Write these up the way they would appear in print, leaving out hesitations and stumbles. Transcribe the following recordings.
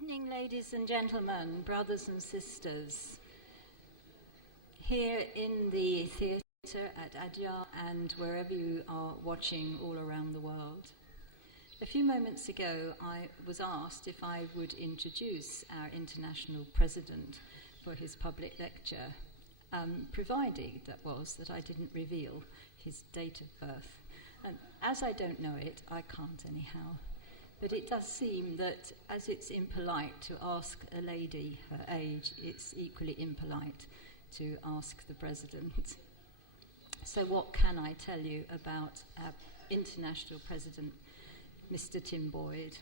evening, ladies and gentlemen, brothers and sisters, here in the theatre at Adyar and wherever you are watching all around the world. A few moments ago, I was asked if I would introduce our international president for his public lecture, provided that I didn't reveal his date of birth. And as I don't know it, I can't anyhow. But it does seem that as it's impolite to ask a lady her age, it's equally impolite to ask the president. So what can I tell you about our international president, Mr. Tim Boyd?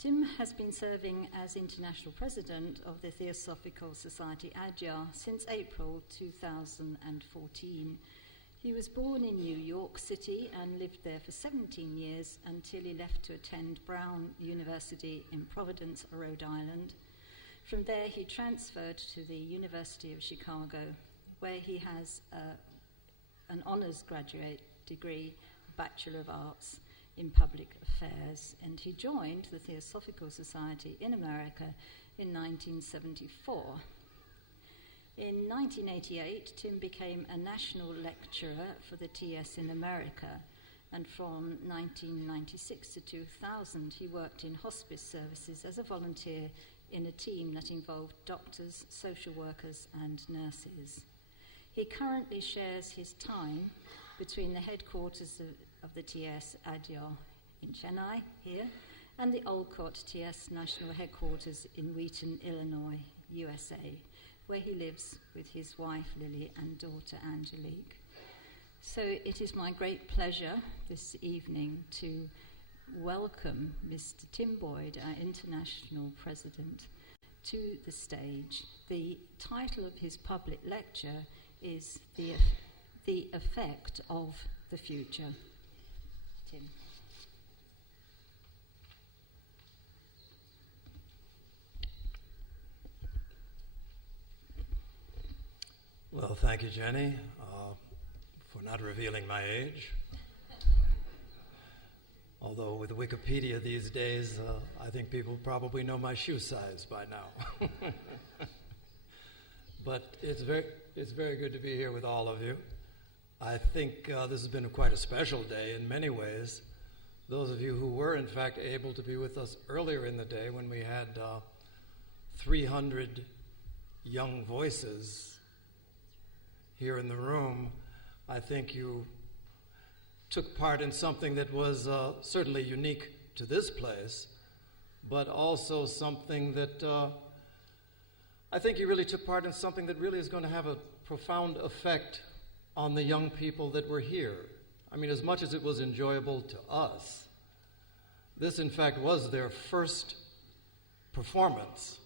Tim has been serving as international president of the Theosophical Society Adyar since April 2014. He was born in New York City and lived there for 17 years until he left to attend Brown University in Providence, Rhode Island. From there, he transferred to the University of Chicago, where he has an honors graduate degree, Bachelor of Arts in Public Affairs, and he joined the Theosophical Society in America in 1974. In 1988, Tim became a national lecturer for the TS in America, and from 1996 to 2000, he worked in hospice services as a volunteer in a team that involved doctors, social workers, and nurses. He currently shares his time between the headquarters of the TS Adyar in Chennai, here, and the Olcott TS National Headquarters in Wheaton, Illinois, USA, where he lives with his wife Lily and daughter Angelique. So it is my great pleasure this evening to welcome Mr. Tim Boyd, our international president, to the stage. The title of his public lecture is The Effect of the Future. Tim. Well, thank you, Jenny, for not revealing my age. Although with Wikipedia these days, I think people probably know my shoe size by now. But it's very good to be here with all of you. I think this has been quite a special day in many ways. Those of you who were, in fact, able to be with us earlier in the day when we had 300 young voices here in the room, I think you took part in something that was certainly unique to this place, but also something that I think you really took part in something that really is going to have a profound effect on the young people that were here. I mean, as much as it was enjoyable to us, this in fact was their first performance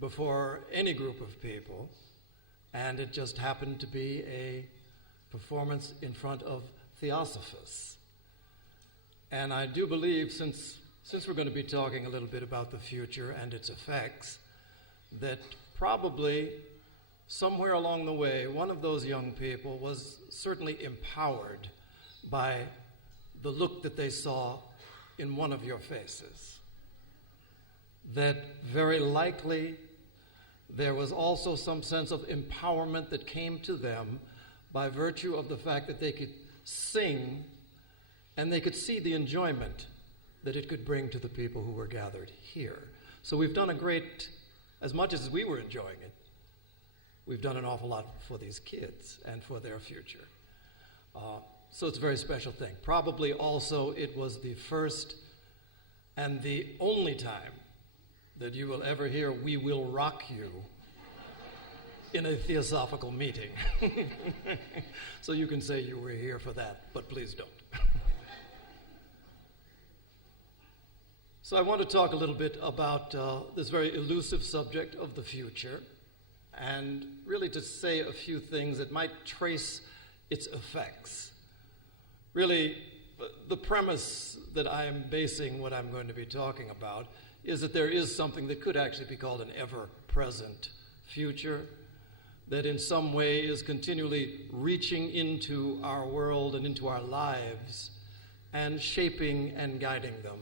before any group of people. And it just happened to be a performance in front of Theosophists. And I do believe, since we're going to be talking a little bit about the future and its effects, that probably somewhere along the way, one of those young people was certainly empowered by the look that they saw in one of your faces. That very likely there was also some sense of empowerment that came to them by virtue of the fact that they could sing and they could see the enjoyment that it could bring to the people who were gathered here. So we've done as much as we were enjoying it, we've done an awful lot for these kids and for their future. So it's a very special thing. Probably also it was the first and the only time that you will ever hear "We Will Rock You" in a theosophical meeting. So you can say you were here for that, but please don't. So I want to talk a little bit about this very elusive subject of the future, and really to say a few things that might trace its effects. Really, the premise that I am basing what I'm going to be talking about is that there is something that could actually be called an ever-present future that in some way is continually reaching into our world and into our lives and shaping and guiding them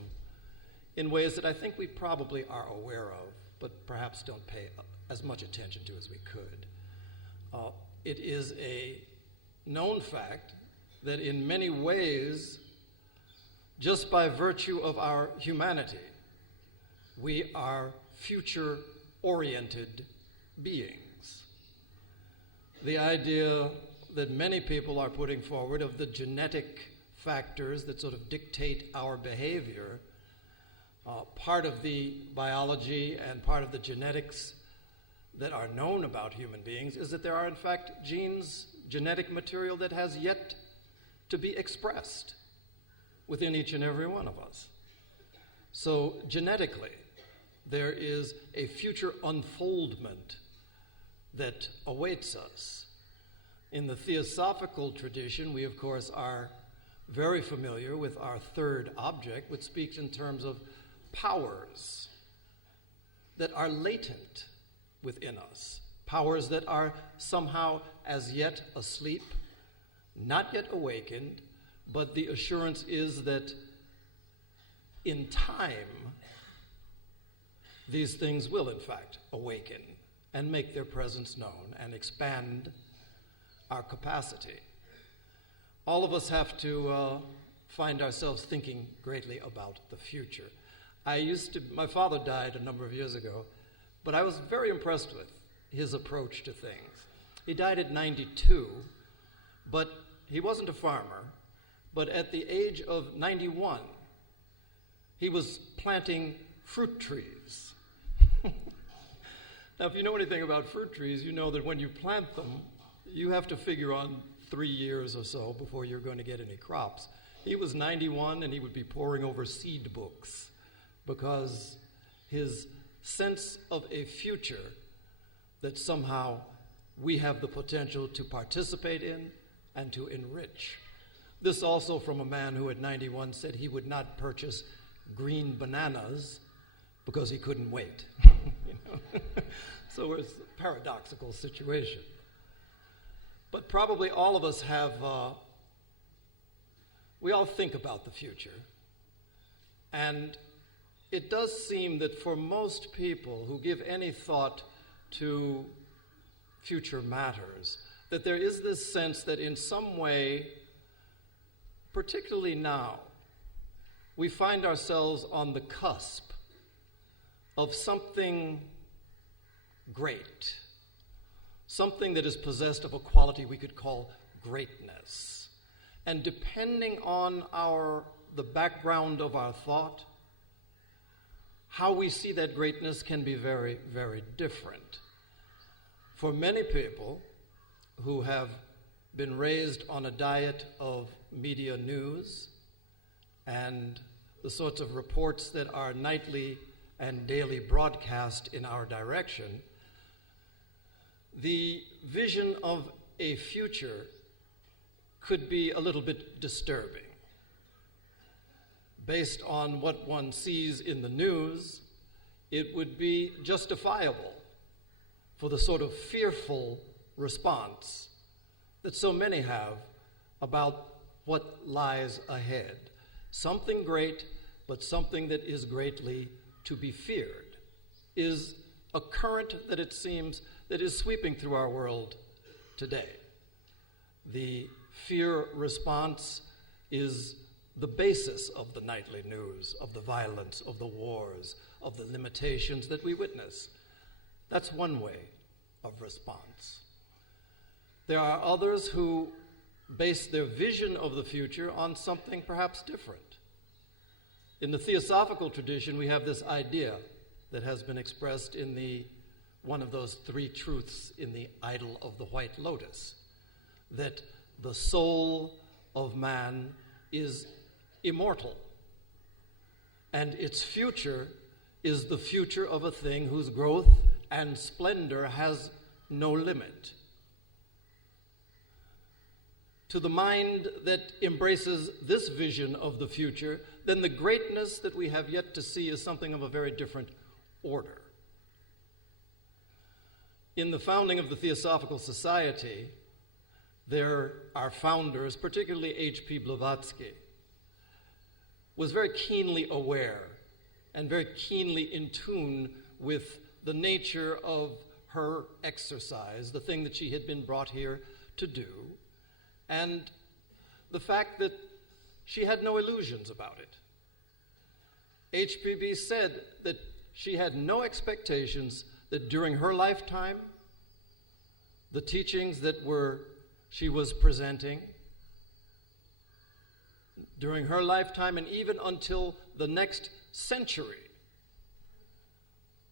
in ways that I think we probably are aware of, but perhaps don't pay as much attention to as we could. It is a known fact that in many ways, just by virtue of our humanity, we are future-oriented beings. The idea that many people are putting forward of the genetic factors that sort of dictate our behavior, part of the biology and part of the genetics that are known about human beings is that there are, in fact, genes, genetic material that has yet to be expressed within each and every one of us. So genetically, there is a future unfoldment that awaits us. In the theosophical tradition, we, of course, are very familiar with our third object, which speaks in terms of powers that are latent within us, powers that are somehow as yet asleep, not yet awakened, but the assurance is that in time, these things will, in fact, awaken and make their presence known and expand our capacity. All of us have to find ourselves thinking greatly about the future. My father died a number of years ago, but I was very impressed with his approach to things. He died at 92, but he wasn't a farmer. But at the age of 91, he was planting fruit trees. Now, if you know anything about fruit trees, you know that when you plant them, you have to figure on 3 years or so before you're going to get any crops. He was 91, and he would be poring over seed books because his sense of a future that somehow we have the potential to participate in and to enrich. This also from a man who at 91 said he would not purchase green bananas because he couldn't wait. So it's a paradoxical situation. But probably all of us have, we all think about the future. And it does seem that for most people who give any thought to future matters, that there is this sense that in some way, particularly now, we find ourselves on the cusp of something great, something that is possessed of a quality we could call greatness. And depending on the background of our thought, how we see that greatness can be very, very different. For many people who have been raised on a diet of media news and the sorts of reports that are nightly and daily broadcast in our direction, the vision of a future could be a little bit disturbing. Based on what one sees in the news, it would be justifiable for the sort of fearful response that so many have about what lies ahead. Something great, but something that is greatly to be feared, is a current that it seems that is sweeping through our world today. The fear response is the basis of the nightly news, of the violence, of the wars, of the limitations that we witness. That's one way of response. There are others who base their vision of the future on something perhaps different. In the theosophical tradition, we have this idea that has been expressed in one of those three truths in the Idol of the White Lotus, that the soul of man is immortal, and its future is the future of a thing whose growth and splendor has no limit. To the mind that embraces this vision of the future, then the greatness that we have yet to see is something of a very different order. In the founding of the Theosophical Society, there are founders, particularly H.P. Blavatsky, was very keenly aware and very keenly in tune with the nature of her exercise, the thing that she had been brought here to do, and the fact that she had no illusions about it. HPB said that she had no expectations that during her lifetime, the teachings that she was presenting, during her lifetime and even until the next century,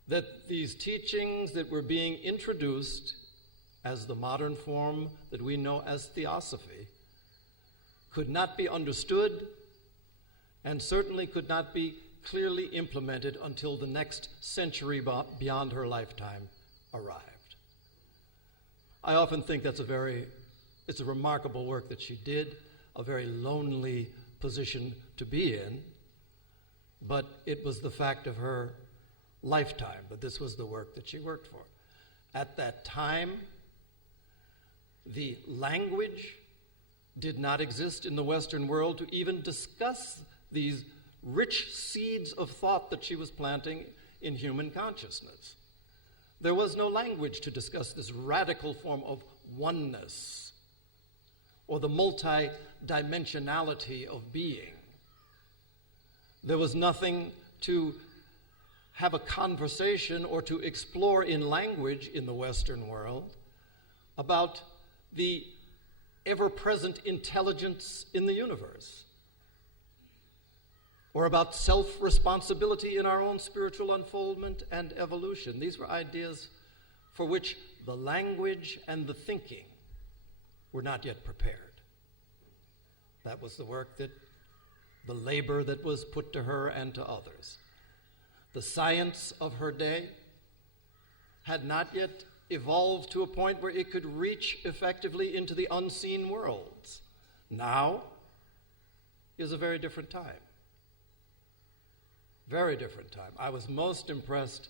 that these teachings that were being introduced as the modern form that we know as theosophy could not be understood and certainly could not be clearly implemented until the next century beyond her lifetime arrived. I often think it's a remarkable work that she did, a very lonely position to be in, but it was the fact of her lifetime, but this was the work that she worked for. At that time, the language did not exist in the Western world to even discuss these rich seeds of thought that she was planting in human consciousness. There was no language to discuss this radical form of oneness or the multi-dimensionality of being. There was nothing to have a conversation or to explore in language in the Western world about the ever-present intelligence in the universe, or about self-responsibility in our own spiritual unfoldment and evolution. These were ideas for which the language and the thinking were not yet prepared. That was the work the labor that was put to her and to others. The science of her day had not yet evolved to a point where it could reach effectively into the unseen worlds. Now is a very different time. Very different time. I was most impressed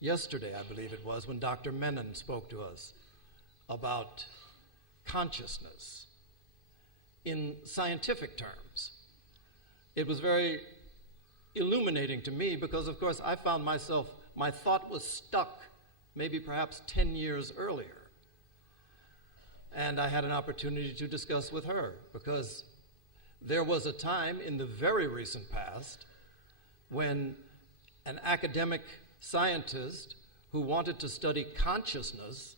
yesterday, I believe it was, when Dr. Menon spoke to us about consciousness in scientific terms. It was very illuminating to me because, of course, I found my thought was stuck maybe perhaps 10 years earlier. And I had an opportunity to discuss with her because there was a time in the very recent past when an academic scientist who wanted to study consciousness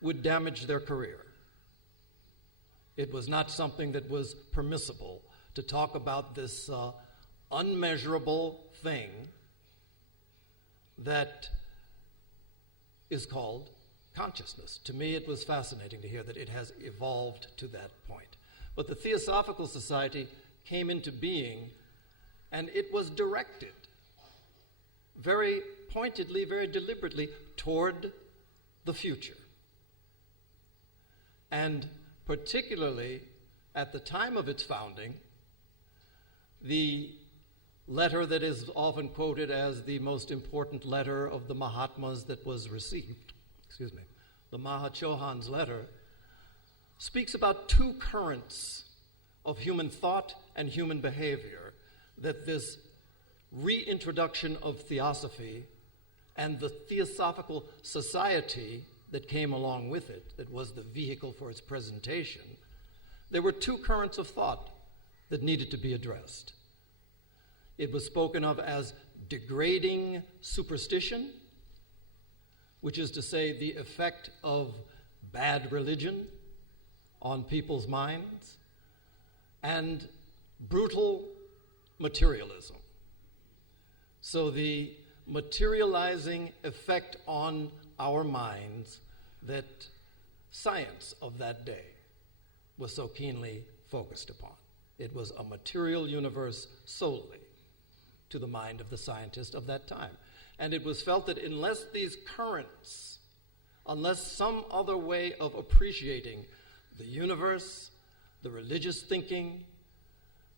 would damage their career. It was not something that was permissible to talk about this unmeasurable thing that is called consciousness. To me, it was fascinating to hear that it has evolved to that point. But the Theosophical Society came into being, and it was directed very pointedly, very deliberately toward the future. And particularly at the time of its founding, the letter that is often quoted as the most important letter of the Mahatmas that was received, the Mahachohan's letter, speaks about two currents of human thought and human behavior that this reintroduction of theosophy and the Theosophical Society that came along with it, that was the vehicle for its presentation, there were two currents of thought that needed to be addressed. It was spoken of as degrading superstition, which is to say the effect of bad religion on people's minds, and brutal materialism. So the materializing effect on our minds that science of that day was so keenly focused upon. It was a material universe solely to the mind of the scientist of that time. And it was felt that unless these currents, unless some other way of appreciating the universe, the religious thinking,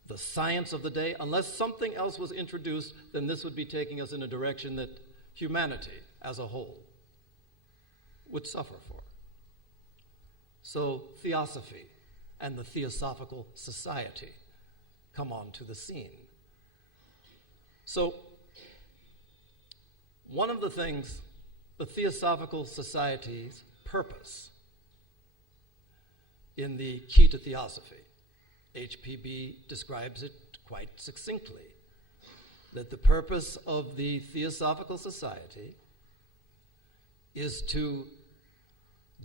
the science of the day, unless something else was introduced, then this would be taking us in a direction that humanity as a whole would suffer for. So Theosophy and the Theosophical Society come onto the scene. So, one of the things, the Theosophical Society's purpose in the Key to Theosophy, HPB describes it quite succinctly, that the purpose of the Theosophical Society is to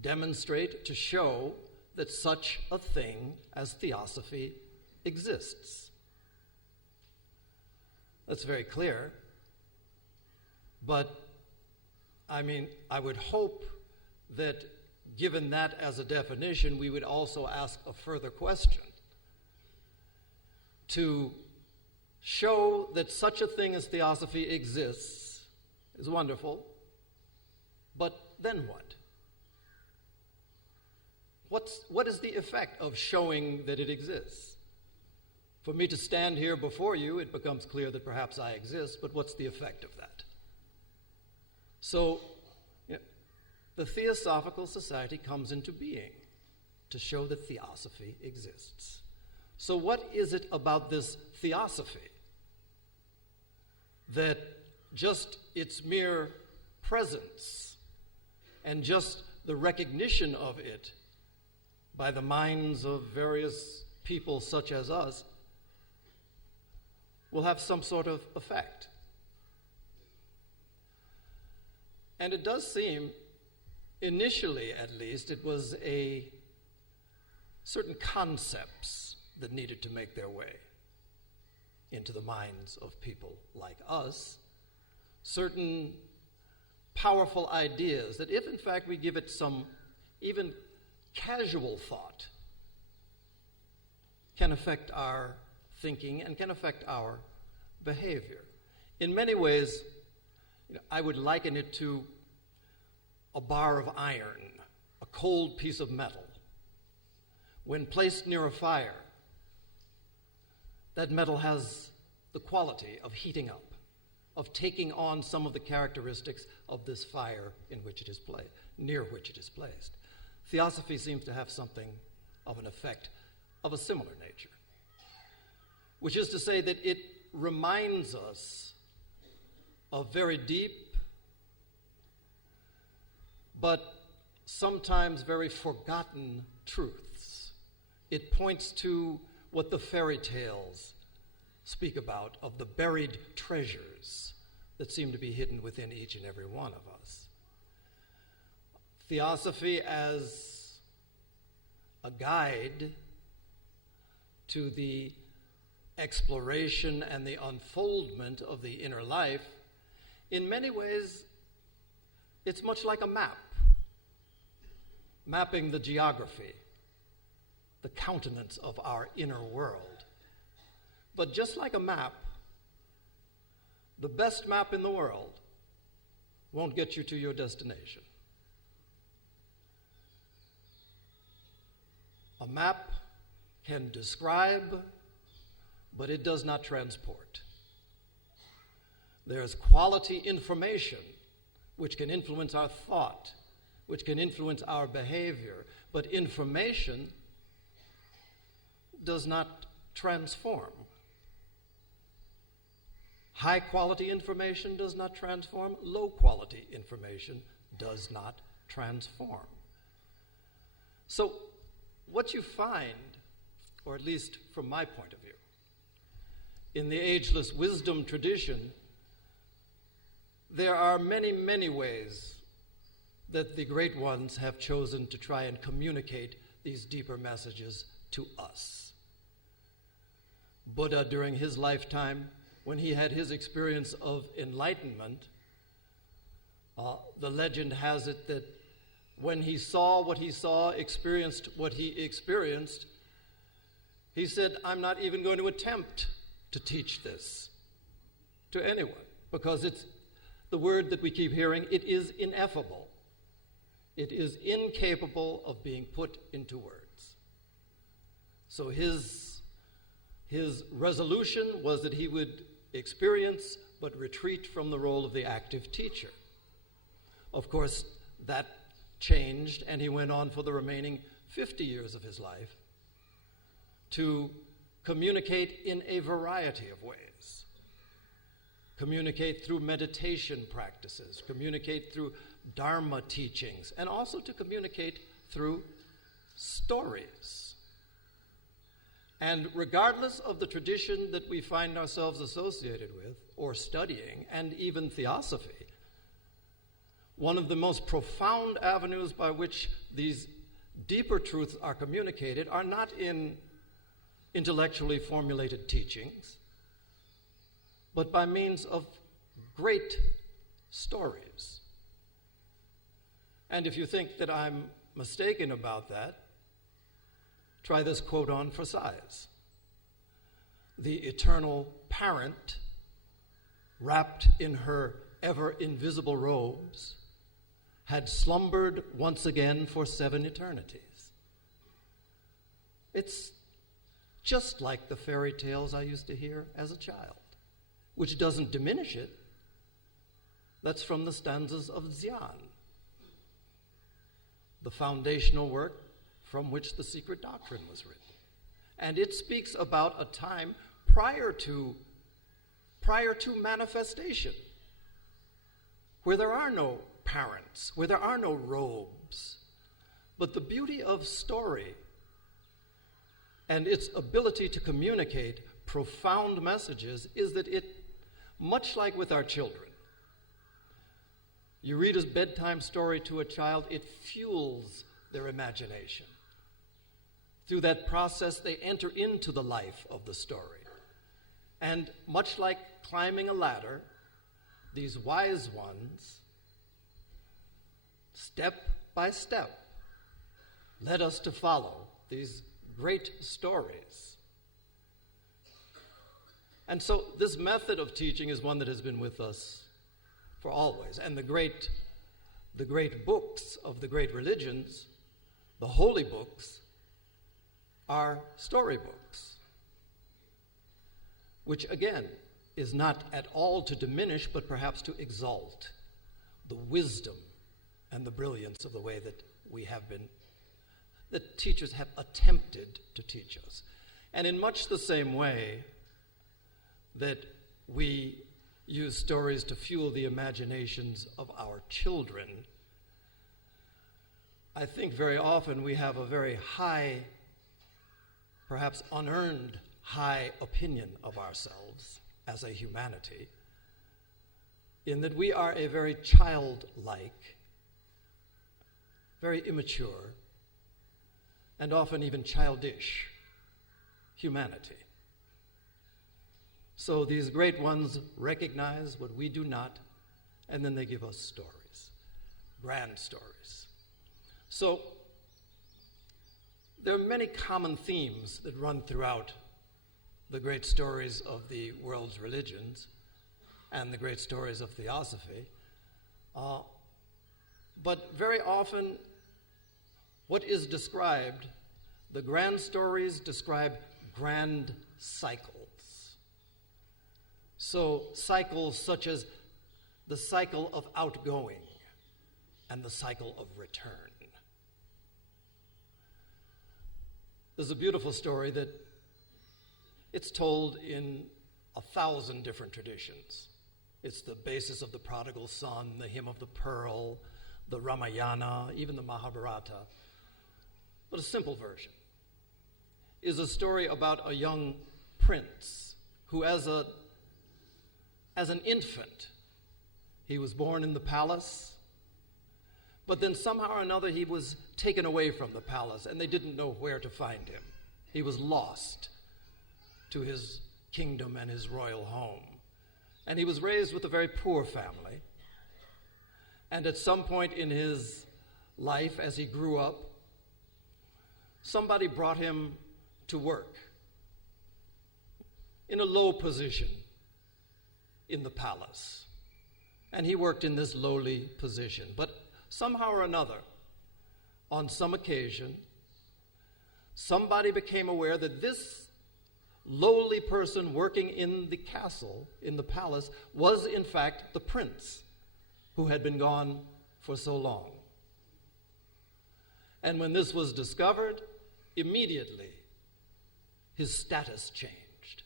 demonstrate, to show that such a thing as theosophy exists. That's very clear, but I would hope that given that as a definition, we would also ask a further question. To show that such a thing as theosophy exists is wonderful, but then what? What is the effect of showing that it exists? For me to stand here before you, it becomes clear that perhaps I exist, but what's the effect of that? So, the Theosophical Society comes into being to show that theosophy exists. So what is it about this theosophy that just its mere presence and just the recognition of it by the minds of various people such as us will have some sort of effect? And it does seem, initially at least, it was certain concepts that needed to make their way into the minds of people like us, certain powerful ideas that if in fact we give it some even casual thought, can affect our thinking and can affect our behavior. In many ways, I would liken it to a bar of iron, a cold piece of metal. When placed near a fire, that metal has the quality of heating up, of taking on some of the characteristics of this fire in which it is placed, near which it is placed. Theosophy seems to have something of an effect of a similar nature, which is to say that it reminds us of very deep, but sometimes very forgotten truths. It points to what the fairy tales speak about, of the buried treasures that seem to be hidden within each and every one of us. Theosophy as a guide to the exploration and the unfoldment of the inner life, in many ways, it's much like a map, mapping the geography, the countenance of our inner world. But just like a map, the best map in the world won't get you to your destination. A map can describe, but it does not transport. There's quality information which can influence our thought, which can influence our behavior, but information does not transform. High quality information does not transform. Low quality information does not transform. So what you find, or at least from my point of view, in the ageless wisdom tradition, there are many, many ways that the great ones have chosen to try and communicate these deeper messages to us. Buddha, during his lifetime, when he had his experience of enlightenment, the legend has it that when he saw what he saw, experienced what he experienced, he said, I'm not even going to attempt to teach this to anyone, because it's the word that we keep hearing, it is ineffable. It is incapable of being put into words. So his resolution was that he would experience but retreat from the role of the active teacher. Of course, that changed, and he went on for the remaining 50 years of his life to communicate in a variety of ways. communicate through meditation practices, communicate through Dharma teachings, and also to communicate through stories. And regardless of the tradition that we find ourselves associated with or studying, and even theosophy, one of the most profound avenues by which these deeper truths are communicated are not in intellectually formulated teachings, but by means of great stories. And if you think that I'm mistaken about that, try this quote on for size. The eternal parent, wrapped in her ever-invisible robes, had slumbered once again for 7 eternities. It's just like the fairy tales I used to hear as a child, which doesn't diminish it. That's from the stanzas of Adyar, the foundational work from which the Secret Doctrine was written. And it speaks about a time prior to manifestation, where there are no parents, where there are no robes. But the beauty of story and its ability to communicate profound messages is that it, much like with our children, you read a bedtime story to a child, it fuels their imagination. Through that process, they enter into the life of the story. And much like climbing a ladder, these wise ones, step by step, led us to follow these great stories. And so this method of teaching is one that has been with us for always. And the great books of the great religions, the holy books, are storybooks, which again is not at all to diminish, but perhaps to exalt the wisdom and the brilliance of the way that that teachers have attempted to teach us. And in much the same way that we use stories to fuel the imaginations of our children, I think very often we have a very high, perhaps unearned high opinion of ourselves as a humanity, in that we are a very childlike, very immature, and often even childish humanity. So these great ones recognize what we do not, and then they give us stories, grand stories. So there are many common themes that run throughout the great stories of the world's religions and the great stories of theosophy. But very often, what is described, the grand stories describe grand cycles. So cycles such as the cycle of outgoing and the cycle of return. There's a beautiful story that it's told in 1,000 different traditions. It's the basis of the prodigal son, the hymn of the pearl, the Ramayana, even the Mahabharata. But a simple version is a story about a young prince who, as an infant, he was born in the palace, but then somehow or another he was taken away from the palace and they didn't know where to find him. He was lost to his kingdom and his royal home. And he was raised with a very poor family. And at some point in his life, as he grew up, somebody brought him to work in a low position in the palace. And he worked in this lowly position. But somehow or another, on some occasion, somebody became aware that this lowly person working in the castle, in the palace, was in fact the prince who had been gone for so long. And when this was discovered, immediately his status changed.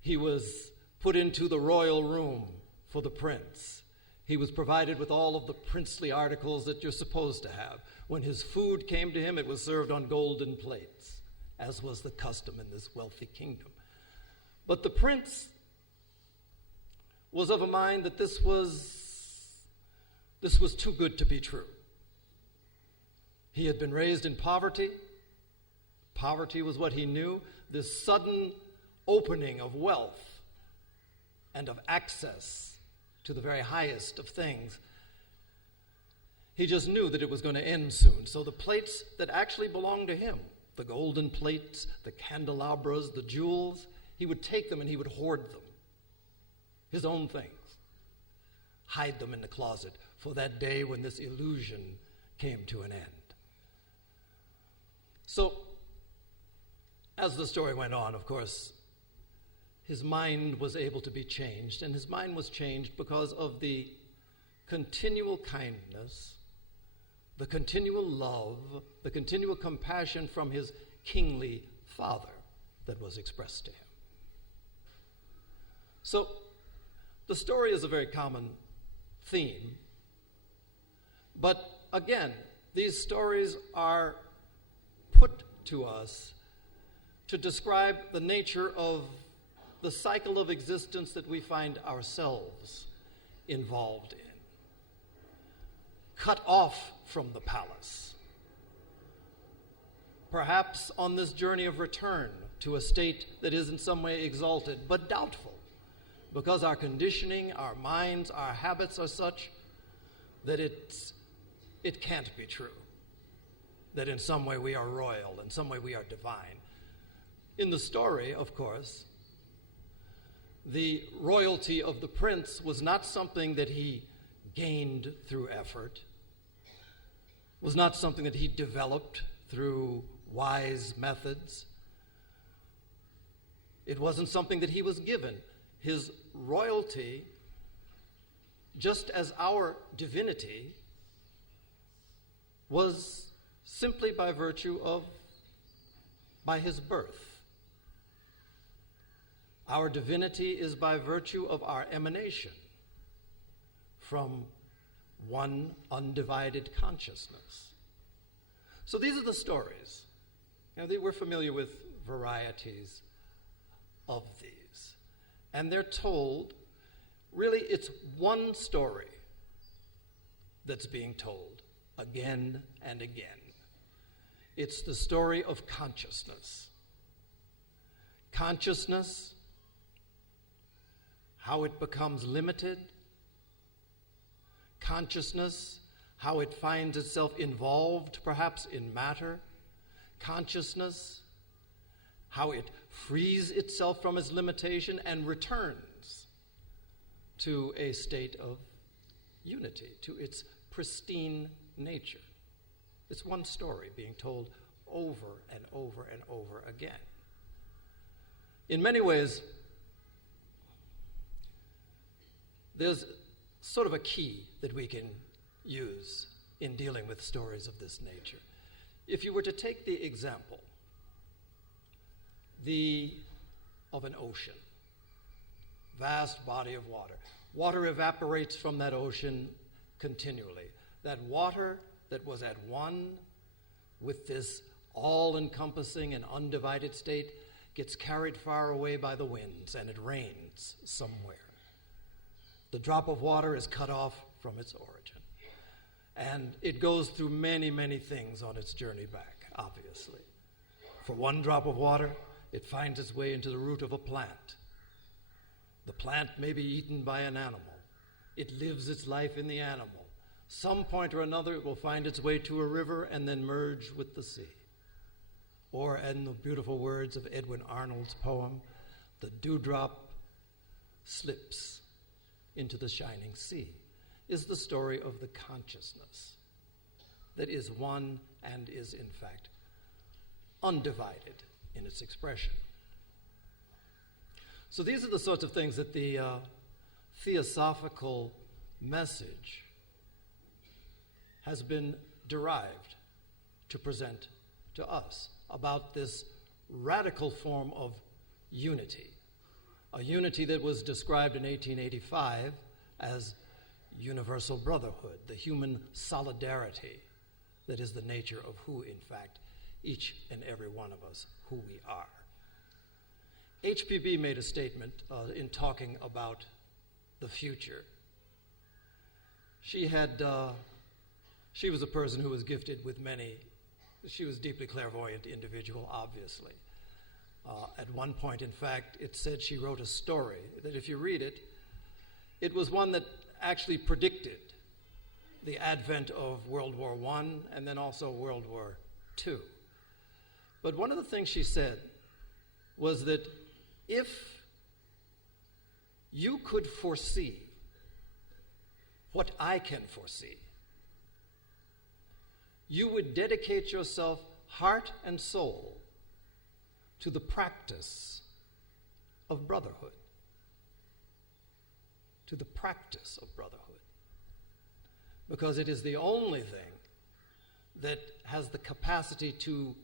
He was put into the royal room for the prince. He was provided with all of the princely articles that you're supposed to have. When his food came to him, it was served on golden plates, as was the custom in this wealthy kingdom. But the prince was of a mind that this was too good to be true. He had been raised in poverty. Poverty was what he knew. This sudden opening of wealth and of access to the very highest of things, he just knew that it was going to end soon. So the plates that actually belonged to him, the golden plates, the candelabras, the jewels, he would take them and he would hoard them, his own things, hide them in the closet for that day when this illusion came to an end. So, as the story went on, of course, his mind was able to be changed, and his mind was changed because of the continual kindness, the continual love, the continual compassion from his kingly father that was expressed to him. So, the story is a very common theme, but again, these stories are put to us to describe the nature of the cycle of existence that we find ourselves involved in. Cut off from the palace, perhaps on this journey of return to a state that is in some way exalted, but doubtful, because our conditioning, our minds, our habits are such that it can't be true, that in some way we are royal, in some way we are divine. In the story, of course, the royalty of the prince was not something that he gained through effort, was not something that he developed through wise methods. It wasn't something that he was given. His royalty, just as our divinity, was simply by virtue of, by his birth. Our divinity is by virtue of our emanation from one undivided consciousness. So these are the stories. We're familiar with varieties of these. And they're told, really, it's one story that's being told again and again. It's the story of consciousness. Consciousness, how it becomes limited. Consciousness, how it finds itself involved, perhaps, in matter. Consciousness, how it frees itself from its limitation and returns to a state of unity, to its pristine nature. It's one story being told over and over and over again. In many ways, there's sort of a key that we can use in dealing with stories of this nature. If you were to take the example of an ocean, vast body of water. Water evaporates from that ocean continually. That water that was at one with this all-encompassing and undivided state gets carried far away by the winds, and it rains somewhere. The drop of water is cut off from its origin. And it goes through many, many things on its journey back, obviously. For one drop of water, it finds its way into the root of a plant. The plant may be eaten by an animal. It lives its life in the animal. Some point or another, it will find its way to a river and then merge with the sea. Or, in the beautiful words of Edwin Arnold's poem, the dewdrop slips into the shining sea, is the story of the consciousness that is one and is, in fact, undivided in its expression. So these are the sorts of things that the theosophical message has been derived to present to us about this radical form of unity, a unity that was described in 1885 as universal brotherhood, the human solidarity that is the nature of who, in fact, each and every one of us, who we are. HPB made a statement in talking about the future. She was a person who was gifted with she was a deeply clairvoyant individual, obviously. At one point, in fact, it said she wrote a story that if you read it, it was one that actually predicted the advent of World War I and then also World War II. But one of the things she said was that if you could foresee what I can foresee, you would dedicate yourself heart and soul to the practice of brotherhood. To the practice of brotherhood. Because it is the only thing that has the capacity to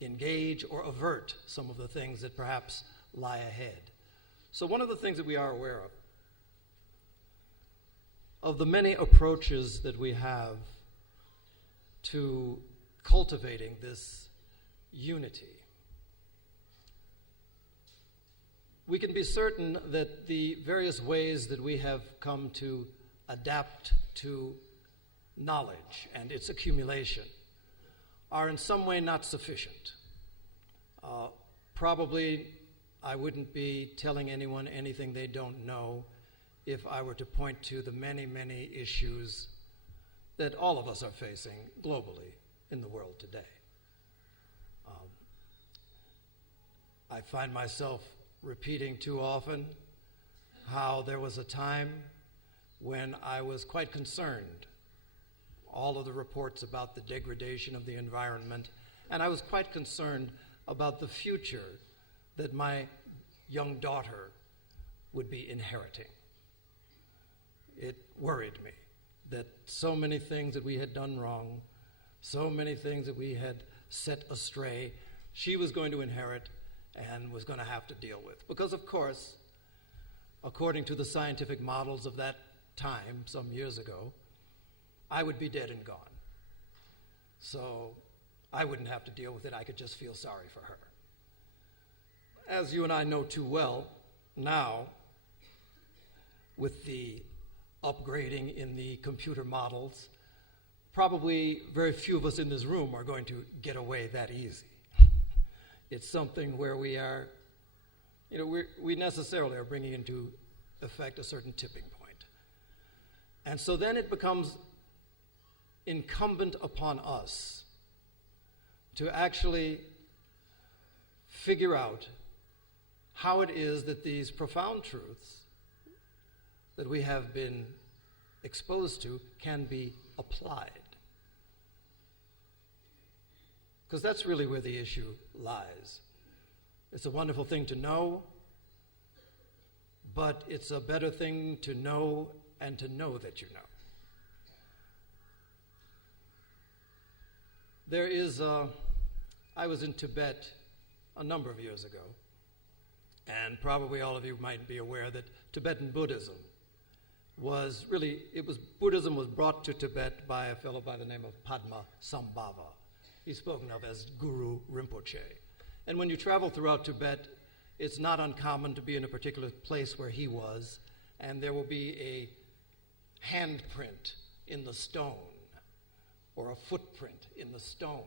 engage or avert some of the things that perhaps lie ahead. So one of the things that we are aware of the many approaches that we have to cultivating this unity, we can be certain that the various ways that we have come to adapt to knowledge and its accumulation are in some way not sufficient. Probably I wouldn't be telling anyone anything they don't know if I were to point to the many, many issues that all of us are facing globally in the world today. I find myself repeating too often how there was a time when I was quite concerned, all of the reports about the degradation of the environment, and I was quite concerned about the future that my young daughter would be inheriting. It worried me that so many things that we had done wrong, so many things that we had set astray, she was going to inherit and was going to have to deal with. Because, of course, according to the scientific models of that time, some years ago, I would be dead and gone. So I wouldn't have to deal with it. I could just feel sorry for her. As you and I know too well, now, with the upgrading in the computer models, probably very few of us in this room are going to get away that easy. It's something where we are, we necessarily are bringing into effect a certain tipping point. And so then it becomes incumbent upon us to actually figure out how it is that these profound truths that we have been exposed to can be applied. Because that's really where the issue lies. It's a wonderful thing to know, but it's a better thing to know and to know that you know. I was in Tibet a number of years ago, and probably all of you might be aware that Tibetan Buddhism Buddhism was brought to Tibet by a fellow by the name of Padma Sambhava. He's spoken of as Guru Rinpoche. And when you travel throughout Tibet, it's not uncommon to be in a particular place where he was, and there will be a handprint in the stone, or a footprint in the stone,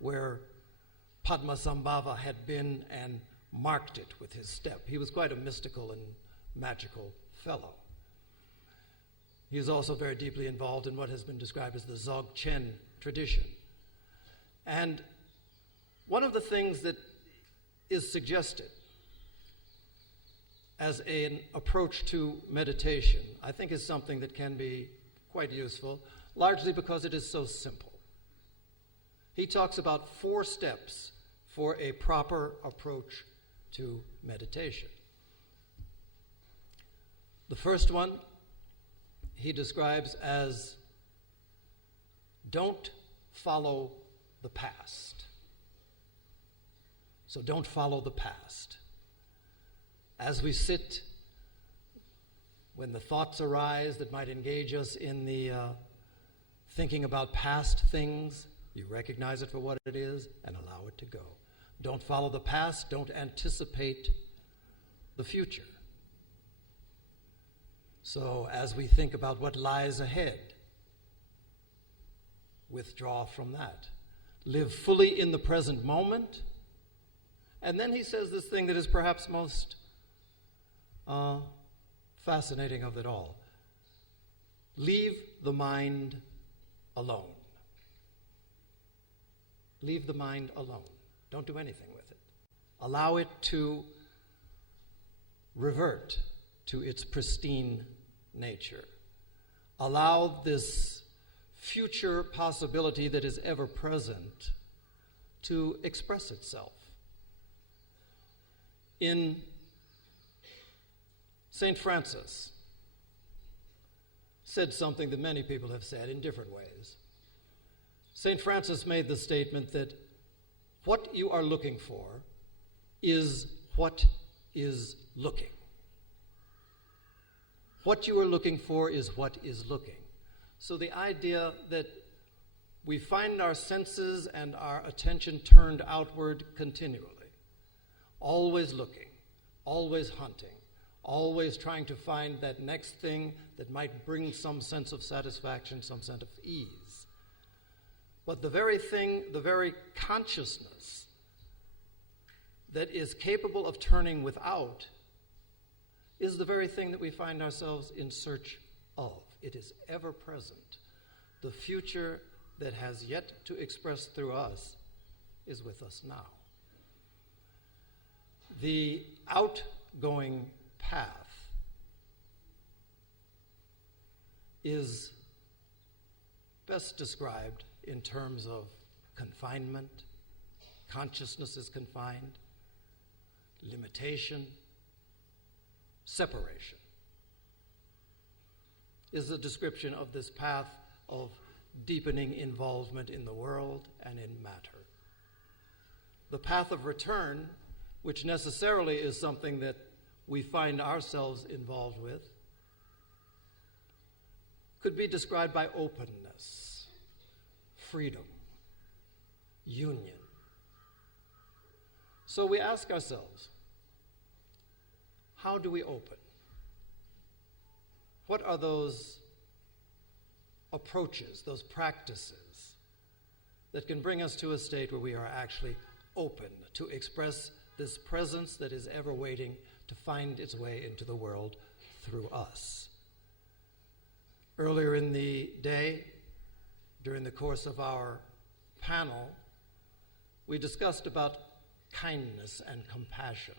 where Padma Sambhava had been and marked it with his step. He was quite a mystical and magical fellow. He is also very deeply involved in what has been described as the Dzogchen tradition. And one of the things that is suggested as an approach to meditation, I think, is something that can be quite useful, largely because it is so simple. He talks about 4 steps for a proper approach to meditation. The first one he describes as don't follow the past. So don't follow the past. As we sit, when the thoughts arise that might engage us in the thinking about past things, you recognize it for what it is and allow it to go. Don't follow the past. Don't anticipate the future. So as we think about what lies ahead, withdraw from that. Live fully in the present moment. And then he says this thing that is perhaps most fascinating of it all. Leave the mind alone. Leave the mind alone. Don't do anything with it. Allow it to revert to its pristine nature. Allow this future possibility that is ever present to express itself. In St. Francis said something that many people have said in different ways. St. Francis made the statement that what you are looking for is what is looking. What you are looking for is what is looking. So the idea that we find our senses and our attention turned outward continually, always looking, always hunting, always trying to find that next thing that might bring some sense of satisfaction, some sense of ease. But the very thing, the very consciousness that is capable of turning without is the very thing that we find ourselves in search of. It is ever present. The future that has yet to express through us is with us now. The outgoing path is best described in terms of confinement. Consciousness is confined, limitation, separation is the description of this path of deepening involvement in the world and in matter. The path of return, which necessarily is something that we find ourselves involved with, could be described by openness, freedom, union. So we ask ourselves, how do we open? What are those approaches, those practices that can bring us to a state where we are actually open to express this presence that is ever waiting to find its way into the world through us? Earlier in the day, during the course of our panel, we discussed about kindness and compassion.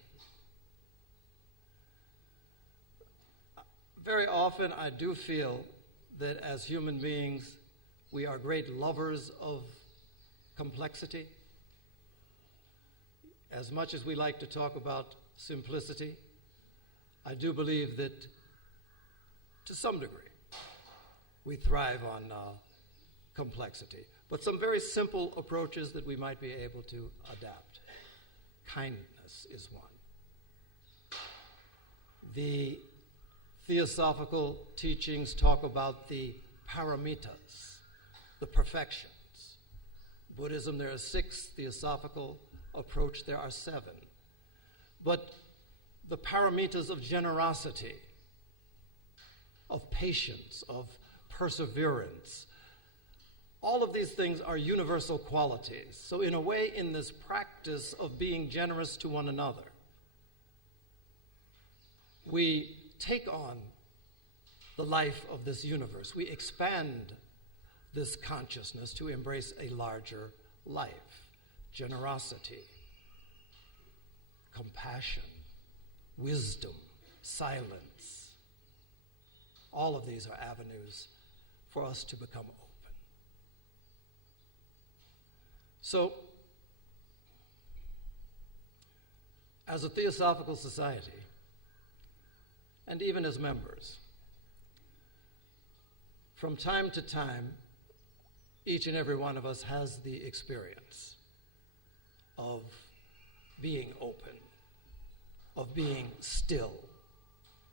Very often I do feel that as human beings, we are great lovers of complexity. As much as we like to talk about simplicity, I do believe that to some degree we thrive on complexity. But some very simple approaches that we might be able to adapt. Kindness is one. The Theosophical teachings talk about the paramitas, the perfections. Buddhism, there are 6. Theosophical approach, there are 7. But the paramitas of generosity, of patience, of perseverance, all of these things are universal qualities. So in a way, in this practice of being generous to one another, we take on the life of this universe. We expand this consciousness to embrace a larger life. Generosity, compassion, wisdom, silence. All of these are avenues for us to become open. So, as a Theosophical society, and even as members, from time to time, each and every one of us has the experience of being open, of being still,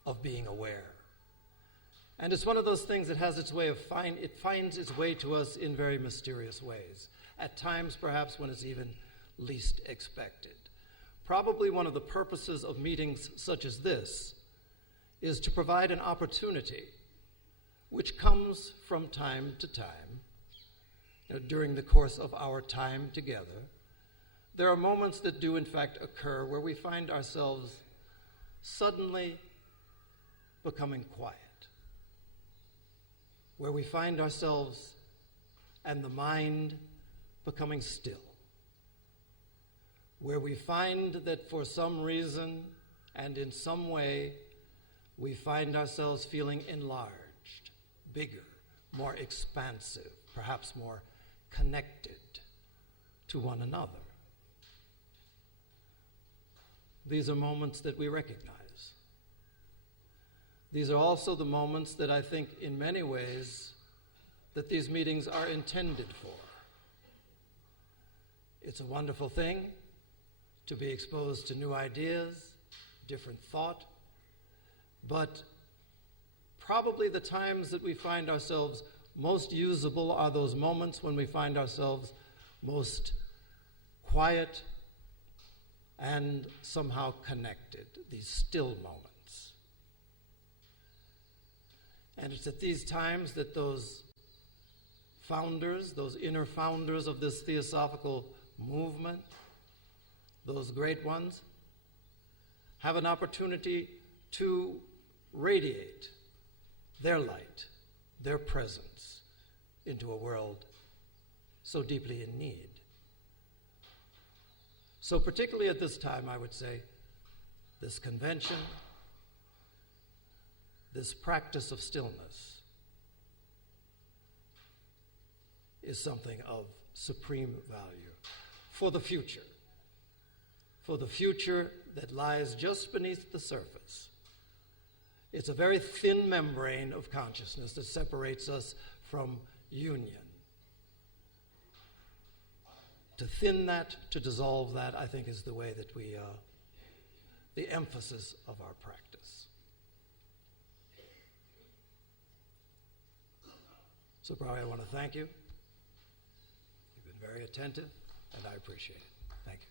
of being aware. And it's one of those things that has its way of it finds its way to us in very mysterious ways, at times perhaps when it's even least expected. Probably one of the purposes of meetings such as this is to provide an opportunity which comes from time to time, during the course of our time together. There are moments that do in fact occur where we find ourselves suddenly becoming quiet, where we find ourselves and the mind becoming still, where we find that for some reason and in some way we find ourselves feeling enlarged, bigger, more expansive, perhaps more connected to one another. These are moments that we recognize. These are also the moments that I think in many ways that these meetings are intended for. It's a wonderful thing to be exposed to new ideas, different thought, but probably the times that we find ourselves most usable are those moments when we find ourselves most quiet and somehow connected, these still moments. And it's at these times that those founders, those inner founders of this theosophical movement, those great ones, have an opportunity to radiate their light, their presence into a world so deeply in need. So particularly at this time, I would say, this convention, this practice of stillness is something of supreme value for the future that lies just beneath the surface. It's a very thin membrane of consciousness that separates us from union. To thin that, to dissolve that, I think is the way that the emphasis of our practice. So Prabhu, I want to thank you. You've been very attentive, and I appreciate it. Thank you.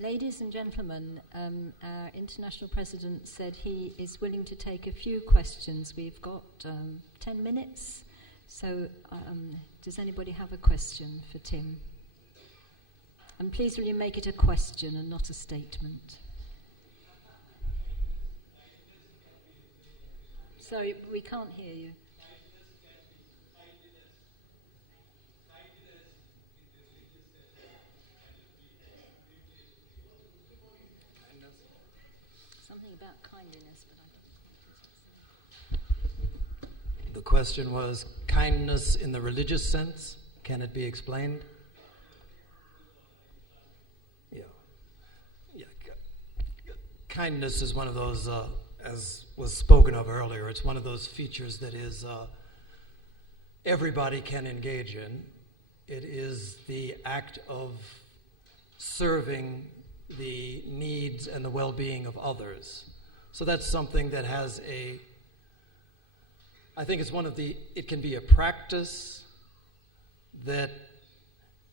Ladies and gentlemen, our international president said he is willing to take a few questions. We've got 10 minutes, so does anybody have a question for Tim? And please will you make it a question and not a statement. Sorry, we can't hear you. About kindness, but The question was kindness in the religious sense. Can it be explained? Yeah. Kindness is one of those, as was spoken of earlier, it's one of those features that is everybody can engage in. It is the act of serving the needs and the well-being of others. So that's something that has I think it's it can be a practice that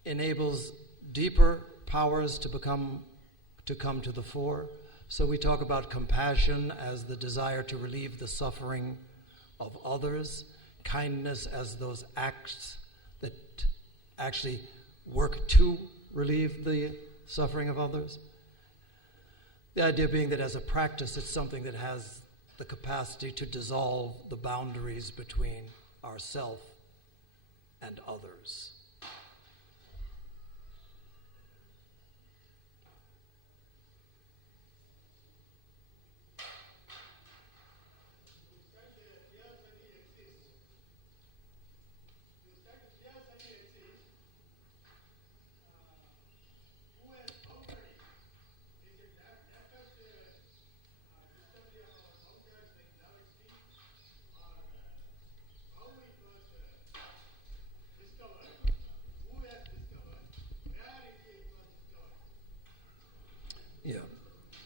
enables deeper powers to come to the fore. So we talk about compassion as the desire to relieve the suffering of others, kindness as those acts that actually work to relieve the suffering of others. The idea being that as a practice, it's something that has the capacity to dissolve the boundaries between ourself and others.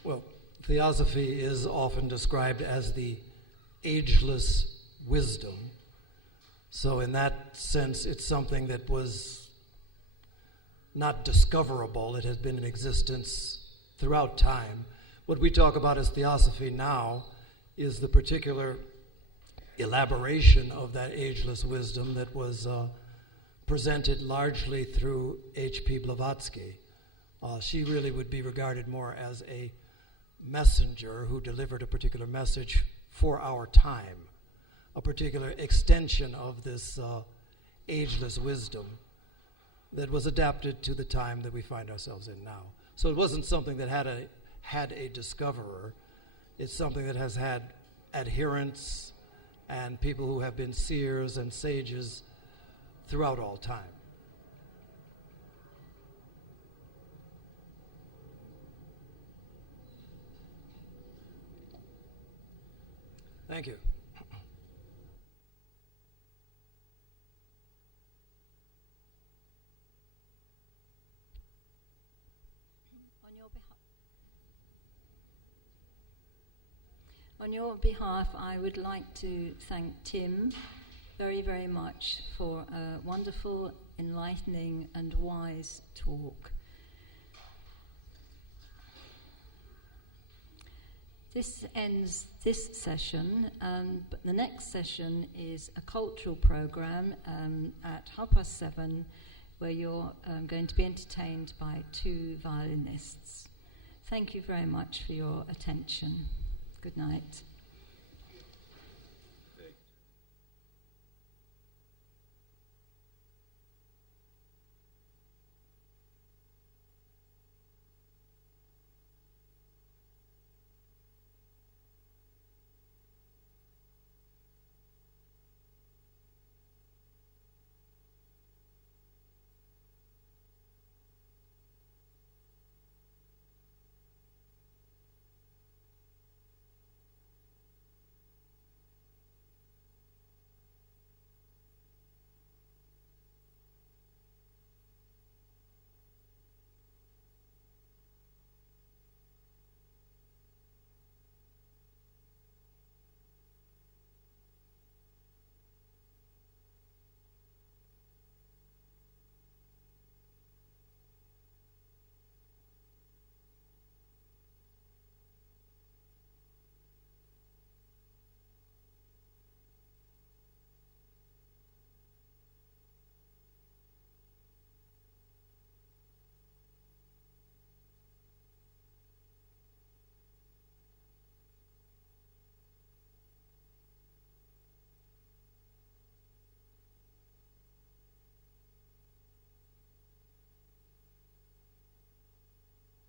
Well, theosophy is often described as the ageless wisdom. So in that sense, it's something that was not discoverable. It has been in existence throughout time. What we talk about as theosophy now is the particular elaboration of that ageless wisdom that was presented largely through H.P. Blavatsky. She really would be regarded more as a messenger who delivered a particular message for our time, a particular extension of this ageless wisdom that was adapted to the time that we find ourselves in now. So it wasn't something that had a discoverer. It's something that has had adherents and people who have been seers and sages throughout all time. Thank you. On your behalf, I would like to thank Tim very, very much for a wonderful, enlightening, and wise talk. This ends this session, but the next session is a cultural program at 7:30, where you're going to be entertained by 2 violinists. Thank you very much for your attention. Good night.